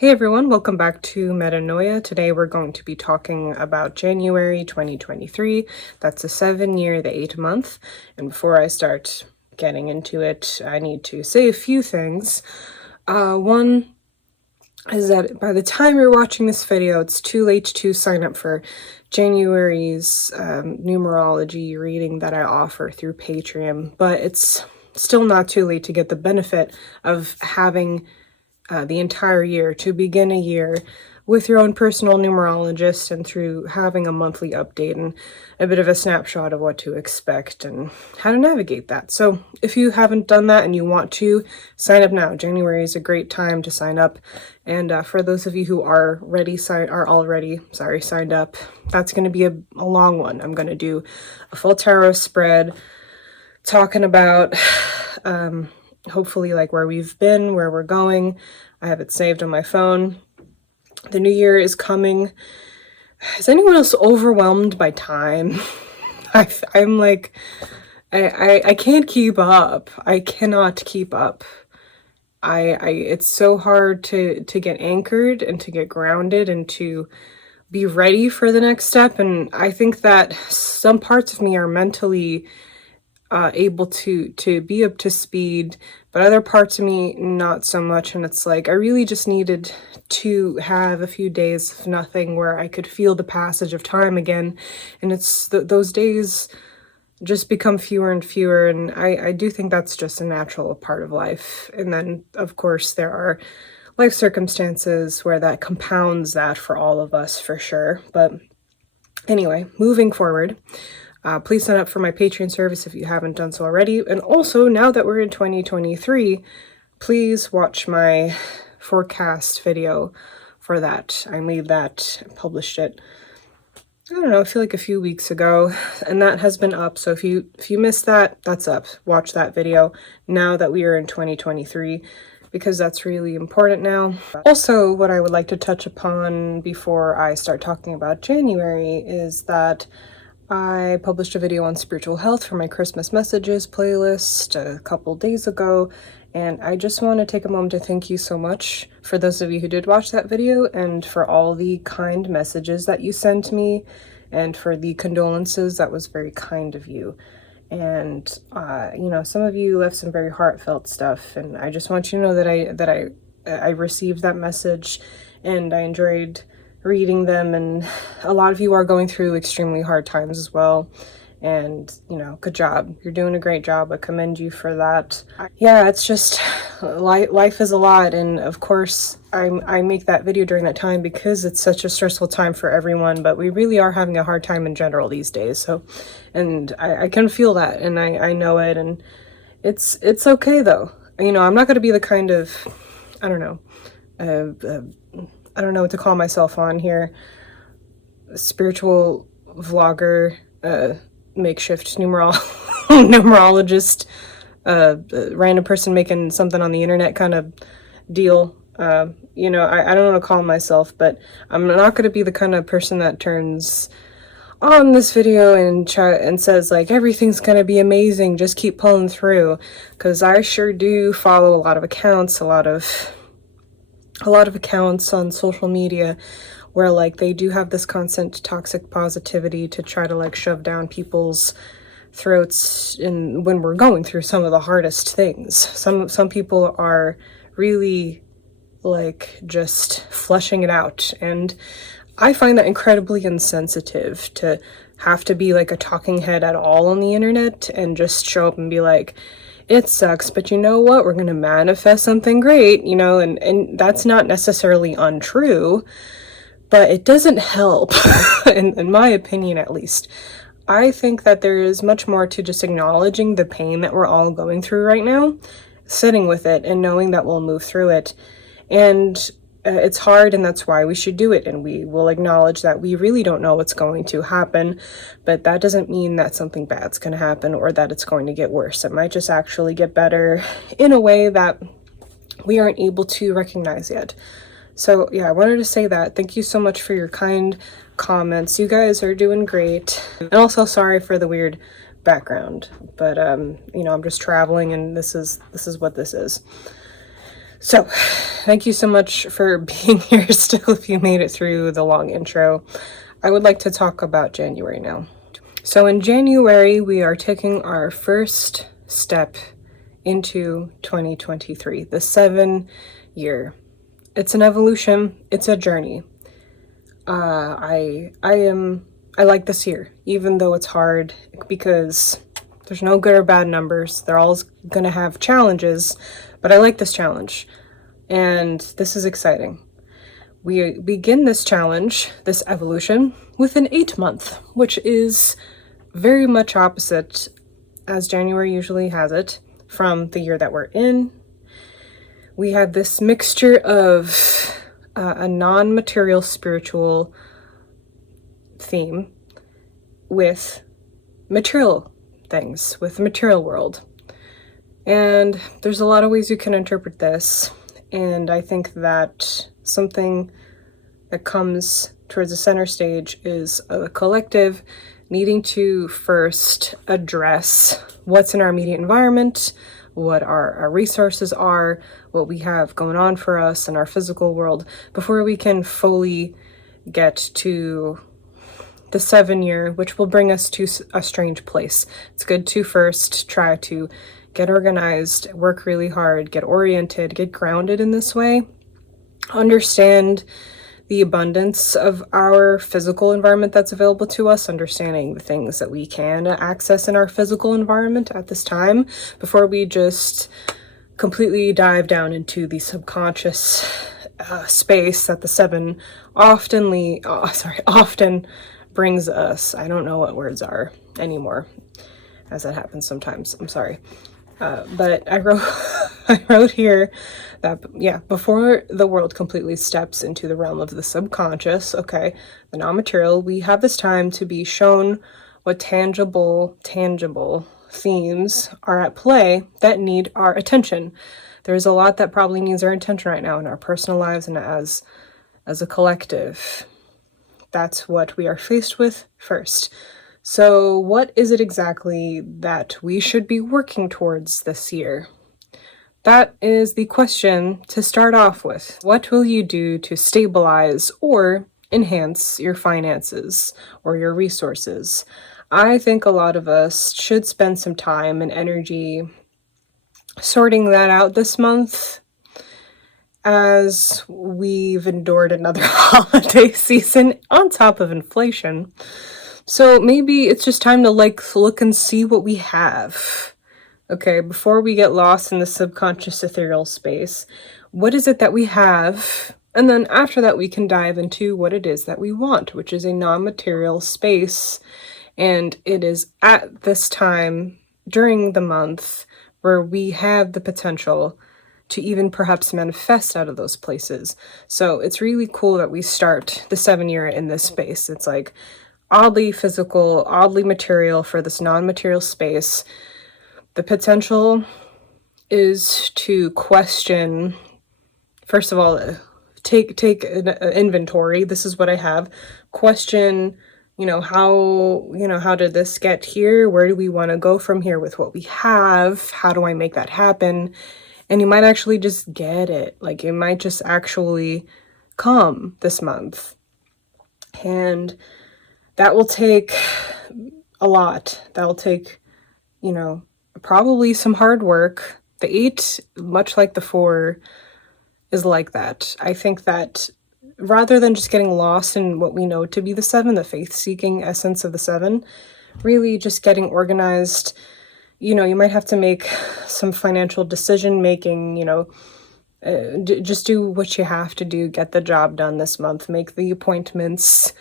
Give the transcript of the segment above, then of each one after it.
Hey everyone, welcome back to Metanoia. Today we're going to be talking about January 2023. That's the 7-year, the 8th month. And before I start getting into it, I need to say a few things. One is that by the time you're watching this video, it's too late to sign up for January's numerology reading that I offer through Patreon, but it's still not too late to get the benefit of having the entire year, to begin a year with your own personal numerologist and through having a monthly update and a bit of a snapshot of what to expect and how to navigate that. So if you haven't done that and you want to, sign up now. January is a great time to sign up. And for those of you who are already signed up, that's going to be a long one. I'm going to do a full tarot spread talking about hopefully like where we've been, where we're going. I have it saved on my phone. The new year is coming. Is anyone else overwhelmed by time? I'm like, I can't keep up. I cannot keep up. It's so hard to get anchored and to get grounded and to be ready for the next step. And I think that some parts of me are mentally able to be up to speed, but other parts of me not so much. And it's like I really just needed to have a few days of nothing where I could feel the passage of time again, and it's those days just become fewer and fewer. And I do think that's just a natural part of life. And then of course there are life circumstances where that compounds that for all of us, for sure. But anyway, moving forward, please sign up for my Patreon service if you haven't done so already. And also, now that we're in 2023, please watch my forecast video for that. I made that, published it, I don't know, I feel like a few weeks ago, and that has been up. So if you missed that, that's up. Watch that video now that we are in 2023, because that's really important now. Also, what I would like to touch upon before I start talking about January is that I published a video on spiritual health for my Christmas messages playlist a couple days ago, and I just want to take a moment to thank you so much for those of you who did watch that video, and for all the kind messages that you sent me, and for the condolences. That was very kind of you. And you know, some of you left some very heartfelt stuff, and I just want you to know that I received that message and I enjoyed reading them. And a lot of you are going through extremely hard times as well, and you know, good job, you're doing a great job. I commend you for that. Yeah, it's just life is a lot, and of course I make that video during that time because it's such a stressful time for everyone, but we really are having a hard time in general these days. So, and I can feel that, and I know it, and it's okay though. You know, I'm not going to be the kind of, I don't know, I don't know what to call myself on here, spiritual vlogger, makeshift numerologist, random person making something on the internet kind of deal. You know, I don't know what to call myself, but I'm not going to be the kind of person that turns on this video and says like everything's going to be amazing, just keep pulling through, because I sure do follow a lot of accounts, a lot of accounts on social media where like they do have this constant toxic positivity to try to like shove down people's throats in when we're going through some of the hardest things. Some people are really like just flushing it out, and I find that incredibly insensitive to have to be like a talking head at all on the internet and just show up and be like, it sucks, but you know what? We're going to manifest something great, you know, and that's not necessarily untrue, but it doesn't help, in my opinion at least. I think that there is much more to just acknowledging the pain that we're all going through right now, sitting with it and knowing that we'll move through it. And it's hard, and that's why we should do it, and we will acknowledge that we really don't know what's going to happen, but that doesn't mean that something bad's going to happen or that it's going to get worse. It might just actually get better in a way that we aren't able to recognize yet. So yeah, I wanted to say that. Thank you so much for your kind comments. You guys are doing great. And also sorry for the weird background, but you know, I'm just traveling, and this is what this is. So, thank you so much for being here still if you made it through the long intro. I would like to talk about January now. So in January, we are taking our first step into 2023, the 7 year. It's an evolution, it's a journey. I like this year, even though it's hard, because there's no good or bad numbers. They're all gonna have challenges, but I like this challenge, and this is exciting. We begin this challenge, this evolution, with an 8 month, which is very much opposite, as January usually has it, from the year that we're in. We have this mixture of a non-material spiritual theme with material things, with the material world. And there's a lot of ways you can interpret this, and I think that something that comes towards the center stage is a collective needing to first address what's in our immediate environment, what our resources are, what we have going on for us in our physical world, before we can fully get to the 7 year, which will bring us to a strange place. It's good to first try to get organized, work really hard, get oriented, get grounded in this way, understand the abundance of our physical environment that's available to us, understanding the things that we can access in our physical environment at this time, before we just completely dive down into the subconscious space that the 7 often brings us. I don't know what words are anymore, as that happens sometimes. I'm sorry. But I wrote here that, before the world completely steps into the realm of the subconscious, the non-material, we have this time to be shown what tangible themes are at play that need our attention. There's a lot that probably needs our attention right now in our personal lives and as a collective. That's what we are faced with first. So what is it exactly that we should be working towards this year? That is the question to start off with. What will you do to stabilize or enhance your finances or your resources? I think a lot of us should spend some time and energy sorting that out this month, as we've endured another holiday season on top of inflation. So maybe it's just time to look and see what we have. Before we get lost in the subconscious ethereal space, what is it that we have? And then after that, we can dive into what it is that we want, which is a non-material space. And it is at this time during the month where we have the potential to even perhaps manifest out of those places. So it's really cool that we start the 7 year in this space. It's like oddly physical, oddly material for this non-material space. The potential is to question, first of all, take an inventory. This is what I have. Question, how did this get here? Where do we want to go from here with what we have? How do I make that happen? And you might actually just get it. Like, it might just actually come this month. And that will take a lot. That will take, probably some hard work. The 8, much like the 4, is like that. I think that rather than just getting lost in what we know to be the 7, the faith-seeking essence of the 7, really just getting organized. You might have to make some financial decision-making, just do what you have to do, get the job done this month, make the appointments,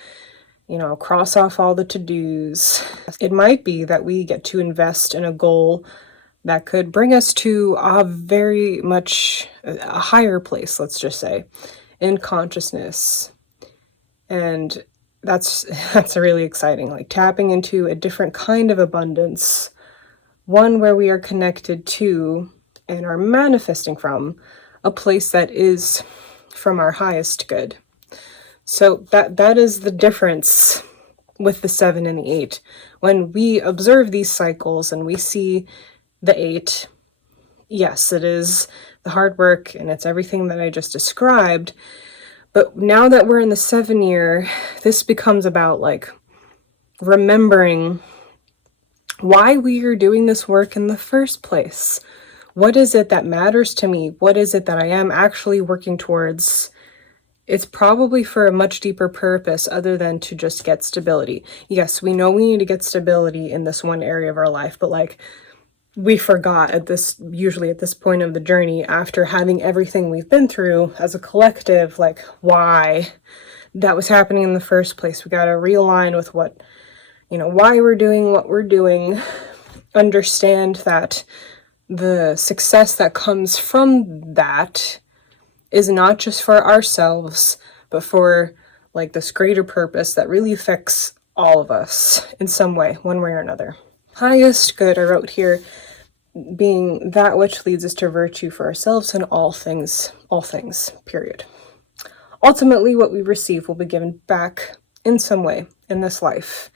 cross off all the to-dos. It might be that we get to invest in a goal that could bring us to a very much a higher place, let's just say, in consciousness. And that's really exciting, like tapping into a different kind of abundance, one where we are connected to and are manifesting from a place that is from our highest good. So that is the difference with the 7 and the 8. When we observe these cycles and we see the 8, yes, it is the hard work, and it's everything that I just described. But now that we're in the 7-year, this becomes about like remembering why we are doing this work in the first place. What is it that matters to me? What is it that I am actually working towards? It's probably for a much deeper purpose other than to just get stability. Yes, we know we need to get stability in this one area of our life, but like we forgot usually at this point of the journey, after having everything we've been through as a collective, like why that was happening in the first place. We got to realign with why we're doing what we're doing, understand that the success that comes from that is not just for ourselves, but for like this greater purpose that really affects all of us in some way, one way or another. Highest good, I wrote here, being that which leads us to virtue for ourselves and all things, period. Ultimately, what we receive will be given back in some way in this life.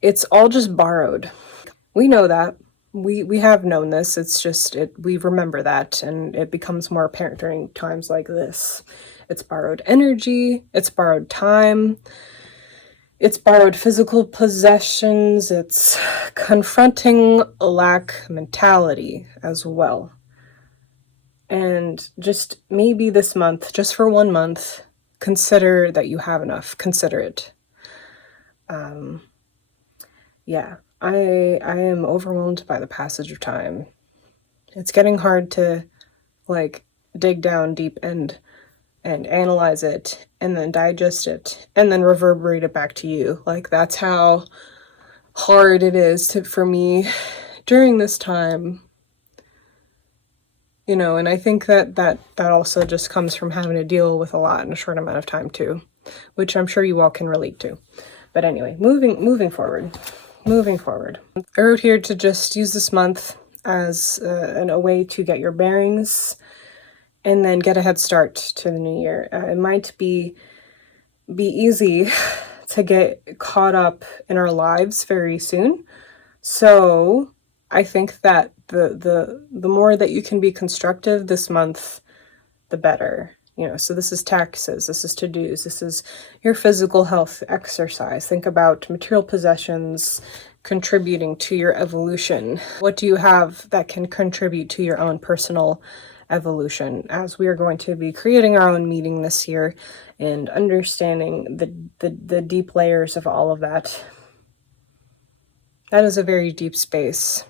It's all just borrowed. We know that. We have known this. It's just we remember that, and it becomes more apparent during times like this. It's borrowed energy, it's borrowed time, it's borrowed physical possessions, it's confronting a lack mentality as well. And just maybe this month, just for 1 month, consider that you have enough. Consider it. Yeah. I am overwhelmed by the passage of time. It's getting hard to like dig down deep and analyze it and then digest it and then reverberate it back to you. Like that's how hard it is for me during this time. And I think that also just comes from having to deal with a lot in a short amount of time too, which I'm sure you all can relate to. But anyway, moving forward. I wrote here to just use this month as a way to get your bearings and then get a head start to the new year. It might be easy to get caught up in our lives very soon. So I think that the more that you can be constructive this month, the better. So this is taxes, this is to-dos, this is your physical health, exercise. Think about material possessions contributing to your evolution. What do you have that can contribute to your own personal evolution? As we are going to be creating our own meeting this year and understanding the deep layers of all of that. That is a very deep space.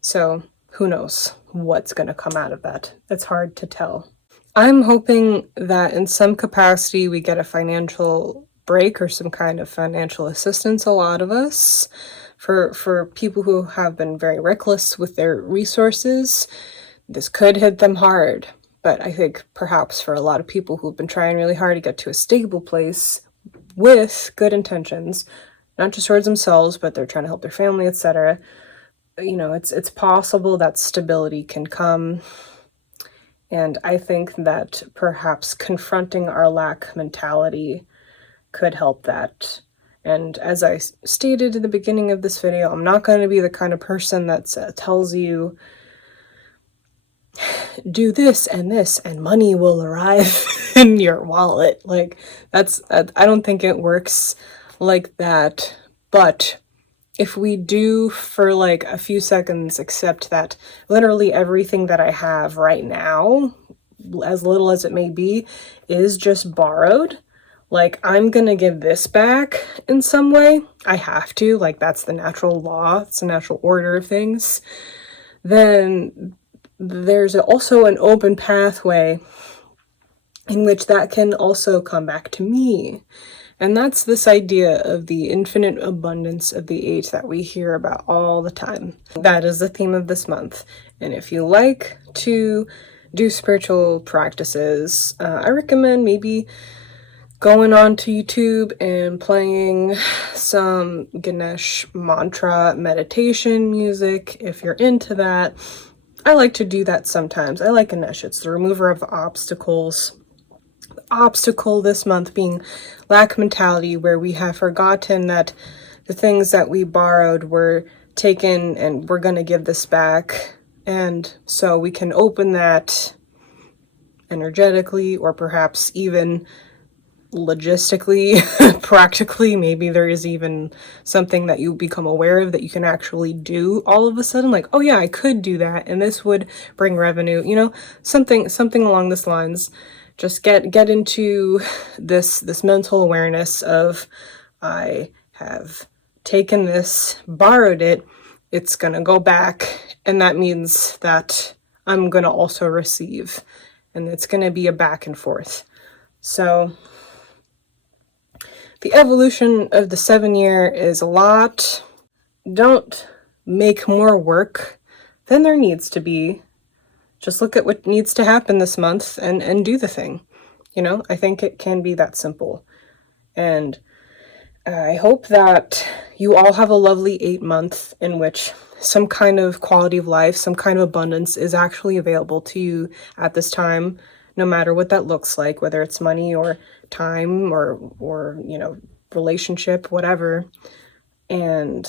So who knows what's going to come out of that? It's hard to tell. I'm hoping that in some capacity we get a financial break or some kind of financial assistance, a lot of us, for people who have been very reckless with their resources. This could hit them hard, but I think perhaps for a lot of people who've been trying really hard to get to a stable place with good intentions, not just towards themselves, but they're trying to help their family, etc., it's possible that stability can come. And I think that perhaps confronting our lack mentality could help that. And as I stated in the beginning of this video, I'm not going to be the kind of person that tells you, do this and money will arrive in your wallet. Like I don't think it works like that. But if we do for like a few seconds accept that literally everything that I have right now, as little as it may be, is just borrowed, like I'm gonna give this back in some way, I have to, like that's the natural law, it's the natural order of things, then there's also an open pathway in which that can also come back to me. And that's this idea of the infinite abundance of the 8 that we hear about all the time. That is the theme of this month. And if you like to do spiritual practices, I recommend maybe going on to YouTube and playing some Ganesh mantra meditation music if you're into that. I like to do that sometimes. I like Ganesh. It's the remover of obstacles. Obstacle this month being lack mentality, where we have forgotten that the things that we borrowed were taken and we're going to give this back. And so we can open that energetically, or perhaps even logistically, practically. Maybe there is even something that you become aware of that you can actually do all of a sudden, like, oh yeah, I could do that and this would bring revenue, something along this lines. Just get into this mental awareness of, I have taken this, borrowed it, it's gonna go back, and that means that I'm gonna also receive, and it's gonna be a back and forth. So the evolution of the 7 year is a lot. Don't make more work than there needs to be. Just look at what needs to happen this month and do the thing. I think it can be that simple. And I hope that you all have a lovely 8 month in which some kind of quality of life, some kind of abundance is actually available to you at this time, no matter what that looks like, whether it's money or time or relationship, whatever. And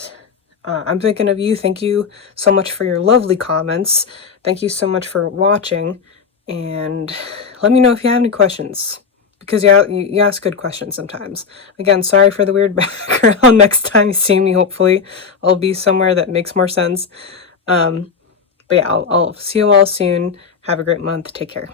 I'm thinking of you. Thank you so much for your lovely comments. Thank you so much for watching. And let me know if you have any questions, because you ask good questions sometimes. Again, sorry for the weird background. Next time you see me, hopefully I'll be somewhere that makes more sense. But yeah, I'll see you all soon. Have a great month. Take care.